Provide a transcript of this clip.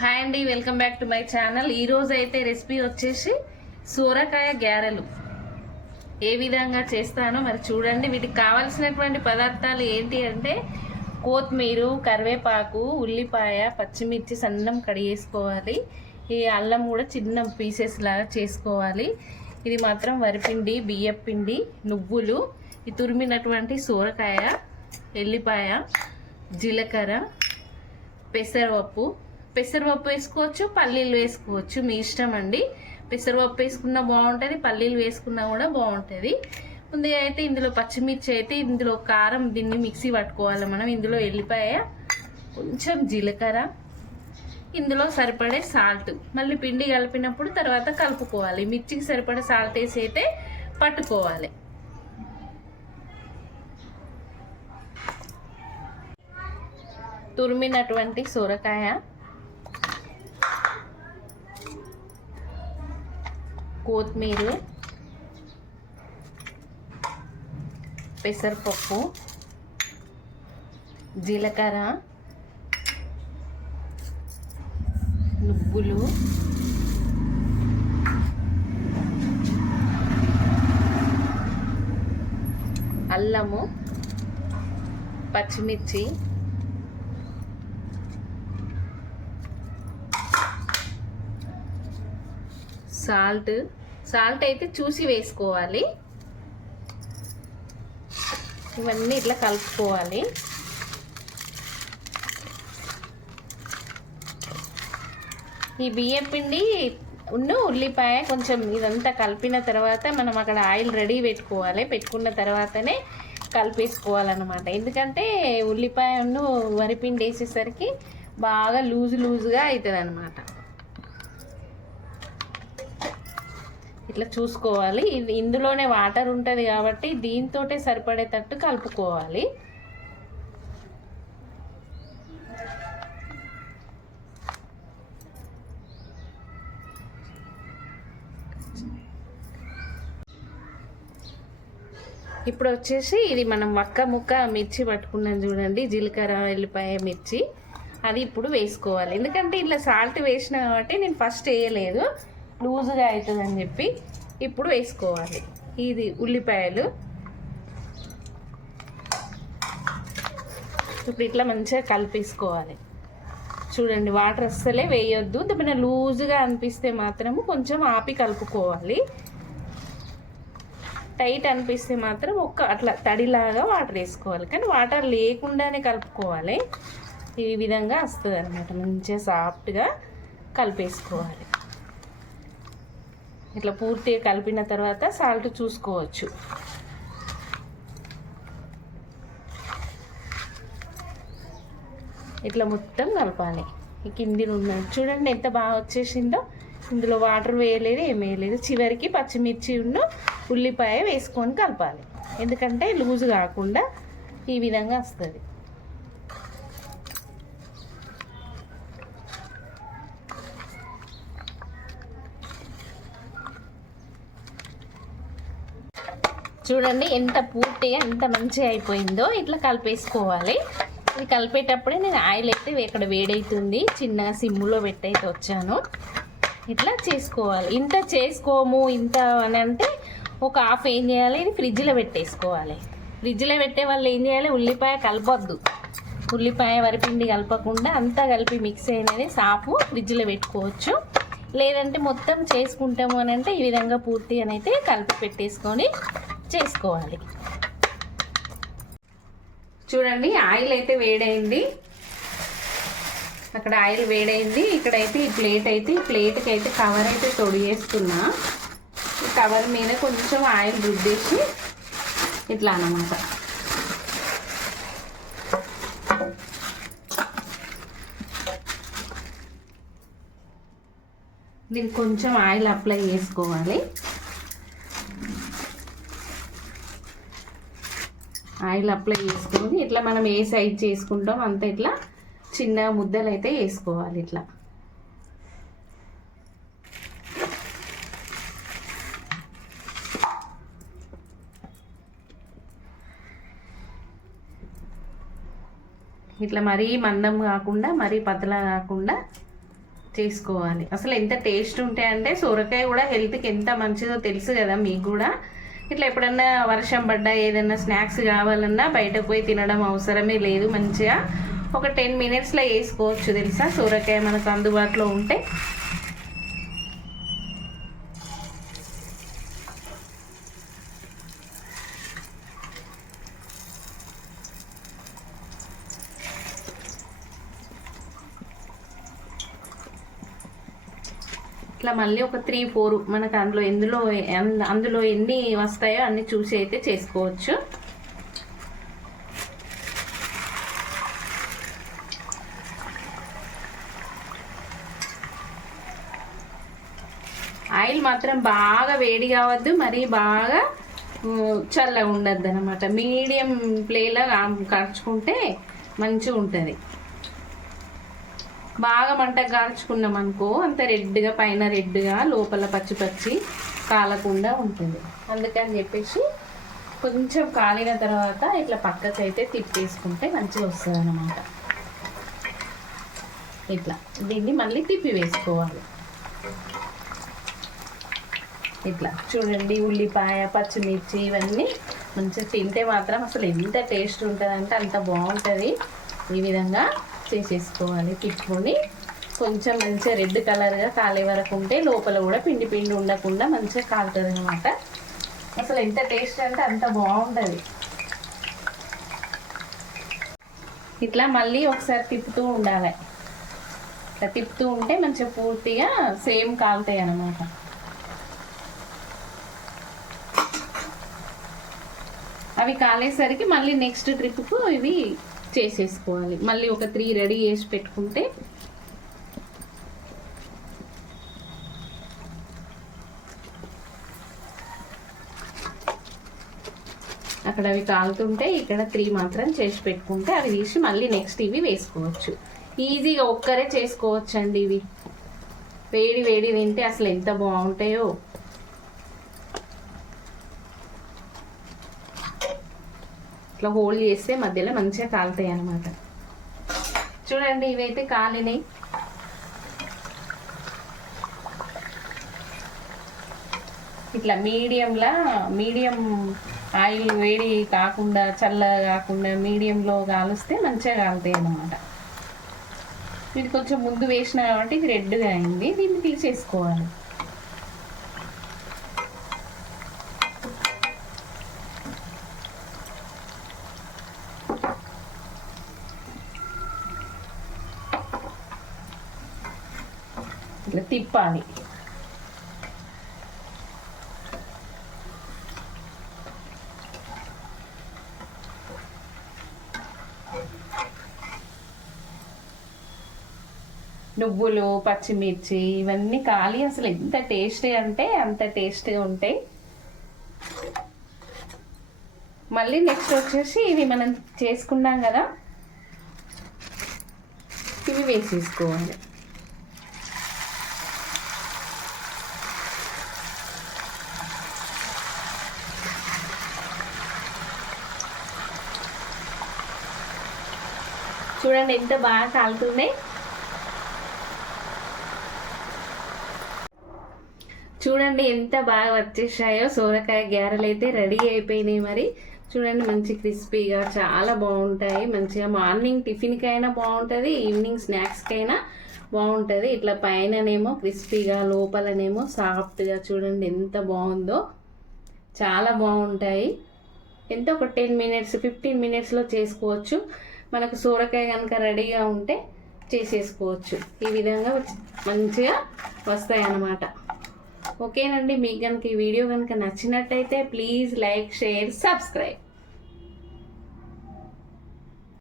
Hi అండి welcome back to my channel. ఈరోజు అయితే రెసిపీ వచ్చేసి సూరకాయ గ్యారెలు ఏ విధంగా చేస్తానో మరి చూడండి. వీటికి కావాల్సినటువంటి పదార్థాలు ఏంటి అంటే కొత్తిమీర కరివేపాకు ఉల్లిపాయ పచ్చిమిర్చి సన్నం కడిగేసుకోవాలి. ఈ అల్లం కూడా చిన్న పీసెస్ లాగా చేసుకోవాలి. ఇది మాత్రం వరిపిండి బియ్యం పిండి నువ్వులు ఈ తురిమినటువంటి సూరకాయ ఎల్లిపాయ జీలకర్ర పెసరపప్పు పెసరపప్పు వేసుకోవచ్చు పల్లీలు వేసుకోవచ్చు. మీ ఇష్టం అండి. పెసరపప్పు వేసుకున్నా బాగుంటుంది పల్లీలు వేసుకున్నా కూడా బాగుంటుంది. ముందుగా అయితే ఇందులో పచ్చిమిర్చి అయితే ఇందులో కారం దీన్ని మిక్సీ పట్టుకోవాలి మనం. ఇందులో ఎల్లిపాయ కొంచెం జీలకర్ర ఇందులో సరిపడే సాల్ట్. మళ్ళీ పిండి కలిపినప్పుడు తర్వాత కలుపుకోవాలి. మిర్చికి సరిపడే సాల్ట్ వేసి అయితే పట్టుకోవాలి. తురిమినటువంటి సొరకాయ కొత్తిమీర పెసరపప్పు జీలకర్ర నువ్వులు అల్లము పచ్చిమిర్చి సాల్ట్. సాల్ట్ అయితే చూసి వేసుకోవాలి. ఇవన్నీ ఇట్లా కలుపుకోవాలి. ఈ బియ్యం పిండి ఉన్న ఉల్లిపాయ కొంచెం ఇదంతా కలిపిన తర్వాత మనం అక్కడ ఆయిల్ రెడీ పెట్టుకోవాలి. పెట్టుకున్న తర్వాతనే కలిపేసుకోవాలన్నమాట. ఎందుకంటే ఉల్లిపాయ ఉన్న వరిపిండి వేసేసరికి బాగా లూజు లూజుగా అవుతుంది అనమాట ఇట్లా చూసుకోవాలి. ఇందులోనే వాటర్ ఉంటుంది కాబట్టి దీంతోటే సరిపడేటట్టు కలుపుకోవాలి. ఇప్పుడు వచ్చేసి ఇది మనం వక్క ముక్క మిర్చి పట్టుకున్నాం చూడండి. జీలకర్ర ఎల్లిపాయ మిర్చి. అది ఇప్పుడు వేసుకోవాలి. ఎందుకంటే ఇట్లా సాల్ట్ వేసిన కాబట్టి నేను ఫస్ట్ వేయలేదు. లూజుగా అవుతుందని చెప్పి ఇప్పుడు వేసుకోవాలి. ఇది ఉల్లిపాయలు. ఇప్పుడు ఇట్లా మంచిగా కలిపేసుకోవాలి. చూడండి వాటర్ అస్సలే వేయొద్దు. దాని లూజుగా అనిపిస్తే మాత్రము కొంచెం ఆపి కలుపుకోవాలి. టైట్ అనిపిస్తే మాత్రం ఒక్క అట్లా తడిలాగా వాటర్ వేసుకోవాలి. కానీ వాటర్ లేకుండానే కలుపుకోవాలి. ఈ విధంగా వస్తుంది అనమాట మంచిగా సాఫ్ట్గా కలిపేసుకోవాలి. ఇట్లా పూర్తిగా కలిపిన తర్వాత సాల్ట్ చూసుకోవచ్చు. ఇట్లా మొత్తం కలపాలి. ఈ కింది ఉన్నాయి చూడండి ఎంత బాగా వచ్చేసిందో. ఇందులో వాటర్ వేయలేదు ఏం వేయలేదు. చివరికి పచ్చిమిర్చి ఉన్న ఉల్లిపాయ వేసుకొని కలపాలి. ఎందుకంటే లూజ్ కాకుండా ఈ విధంగా వస్తుంది. చూడండి ఎంత పూర్తిగా ఎంత మంచిగా అయిపోయిందో ఇట్లా కలిపేసుకోవాలి. ఇది కలిపేటప్పుడే నేను ఆయిల్ అయితే ఇక్కడ వేడవుతుంది చిన్న సిమ్ములో పెట్టయితే వచ్చాను. ఇట్లా చేసుకోవాలి. ఇంత చేసుకోము ఇంత అని అంటే ఒక హాఫ్ ఏం చేయాలి? ఇది ఫ్రిడ్జ్లో పెట్టేసుకోవాలి. ఫ్రిడ్జ్లో పెట్టే వాళ్ళు ఏం చేయాలి? ఉల్లిపాయ కలపొద్దు. ఉల్లిపాయ వరిపిండి కలపకుండా అంతా కలిపి మిక్స్ అయినది సాపు ఫ్రిడ్జ్లో పెట్టుకోవచ్చు. లేదంటే మొత్తం చేసుకుంటాము అని అంటే ఈ విధంగా పూర్తిగా అయితే కలిపి పెట్టేసుకొని చేసుకోవాలి. చూడండి ఆయిల్ అయితే వేడైంది. అక్కడ ఆయిల్ వేడైంది. ఇక్కడైతే ఈ ప్లేట్ అయితే ఈ ప్లేట్కి అయితే కవర్ అయితే తొడిగేస్తున్నా. ఈ కవర్ మీద కొంచెం ఆయిల్ రుద్దేసి ఇట్లా అన్నమాట. దీనికి కొంచెం ఆయిల్ అప్లై చేసుకోవాలి. ఆయిల్ అప్లై చేసుకొని ఇట్లా మనం ఏ సైజ్ చేసుకుంటాం అంత ఇట్లా చిన్న ముద్దలు అయితే వేసుకోవాలి ఇట్లా. ఇట్లా మరీ మందం కాకుండా మరీ పతలా కాకుండా చేసుకోవాలి. అసలు ఎంత టేస్ట్ ఉంటాయంటే సొరకాయ కూడా హెల్త్కి ఎంత మంచిదో తెలుసు కదా మీకు కూడా. ఇట్లా ఎప్పుడన్నా వర్షం పడ్డా ఏదైనా స్నాక్స్ కావాలన్నా బయటకు పోయి తినడం అవసరమే లేదు మంచిగా. ఒక టెన్ మినిట్స్లో వేసుకోవచ్చు తెలుసా? సొరకాయ మనకు అందుబాటులో ఉంటే. ఇట్లా మళ్ళీ ఒక త్రీ ఫోర్ మనకు అందులో ఎందులో అందులో ఎన్ని వస్తాయో అన్ని చూసి అయితే చేసుకోవచ్చు. ఆయిల్ మాత్రం బాగా వేడి కావద్దు మరీ బాగా చల్లగా ఉండద్దు అనమాట మీడియం ప్లేలో కాల్చుకుంటే మంచిగా ఉంటుంది. బాగా మంట కాల్చుకున్నాం అనుకో అంత రెడ్గా పైన రెడ్గా లోపల పచ్చి పచ్చి కాలకుండా ఉంటుంది. అందుకని చెప్పేసి కొంచెం కాలిన తర్వాత ఇట్లా పక్కకి అయితే తిప్పేసుకుంటే మంచిగా వస్తుంది అనమాట ఇట్లా. దీన్ని మళ్ళీ తిప్పి వేసుకోవాలి. ఇట్లా. చూడండి ఉల్లిపాయ పచ్చిమిర్చి ఇవన్నీ మంచిగా తింటే మాత్రం అసలు ఎంత టేస్ట్ ఉంటుందంటే అంత బాగుంటుంది. ఈ విధంగా చేసేసుకోవాలి. తిప్పుకొని కొంచెం మంచిగా రెడ్ కలర్గా కాలే వరకు ఉంటే లోపల కూడా పిండి పిండి ఉండకుండా మంచిగా కాలుతుంది అనమాట అసలు ఎంత టేస్ట్ అంటే అంత బాగుంటుంది. ఇట్లా మళ్ళీ ఒకసారి తిప్పుతూ ఉండాలి. ఇట్లా తిప్పుతూ ఉంటే మంచిగా పూర్తిగా సేమ్ కాలుతాయి అన్నమాట. అవి కాలేసరికి మళ్ళీ నెక్స్ట్ ట్రిప్కు ఇవి చేసేసుకోవాలి. మళ్ళీ ఒక త్రీ రెడీ చేసి పెట్టుకుంటే అక్కడ అవి కాలుతుంటే ఇక్కడ త్రీ మాత్రం చేసి పెట్టుకుంటే అవి తీసి మళ్ళీ నెక్స్ట్ ఇవి వేసుకోవచ్చు. ఈజీగా ఒక్కరే చేసుకోవచ్చండి ఇవి. వేడి వేడి తింటే అసలు ఎంత బాగుంటాయో. ఇట్లా హోల్డ్ చేస్తే మధ్యలో మంచిగా కాలుతాయి అన్నమాట. చూడండి ఇవైతే కాలినాయి ఇట్లా మీడియంలా మీడియం ఆయిల్ వేడి కాకుండా చల్లగా కాకుండా మీడియంలో కాలుస్తే మంచిగా కాలుతాయి అన్నమాట. ఇది కొంచెం ముందు వేసిన కాబట్టి ఇది రెడ్గా అయింది. దీన్ని తీసేసుకోవాలి ఇట్లా తిప్పాలి. నువ్వులు పచ్చిమిర్చి ఇవన్నీ కాలి. అసలు ఎంత టేస్టీ అంటే అంత టేస్టీగా ఉంటాయి. మళ్ళీ నెక్స్ట్ వచ్చేసి ఇవి మనం చేసుకున్నాం కదా. ఇవి వేసేసుకోవాలి. చూడండి ఎంత బాగా కాలుతున్నాయి. చూడండి ఎంత బాగా వచ్చేసాయో సోరకాయ గ్యారెలు అయితే రెడీ అయిపోయినాయి మరి. చూడండి మంచి క్రిస్పీగా చాలా బాగుంటాయి. మంచిగా మార్నింగ్ టిఫిన్కి అయినా బాగుంటుంది ఈవినింగ్ స్నాక్స్కి అయినా బాగుంటుంది. ఇట్లా పైననేమో క్రిస్పీగా లోపలనేమో సాఫ్ట్గా చూడండి ఎంత బాగుందో. చాలా బాగుంటాయి. ఎంత ఒక టెన్ మినిట్స్ ఫిఫ్టీన్ మినిట్స్లో చేసుకోవచ్చు. మనకు సూరకాయ కనుక రెడీగా ఉంటే చేసేసుకోవచ్చు. ఈ విధంగా మంచిగా వస్తాయి అన్నమాట ఓకేనండి మీకు కనుక ఈ వీడియో కనుక నచ్చినట్టయితే ప్లీజ్ లైక్ షేర్ సబ్స్క్రైబ్.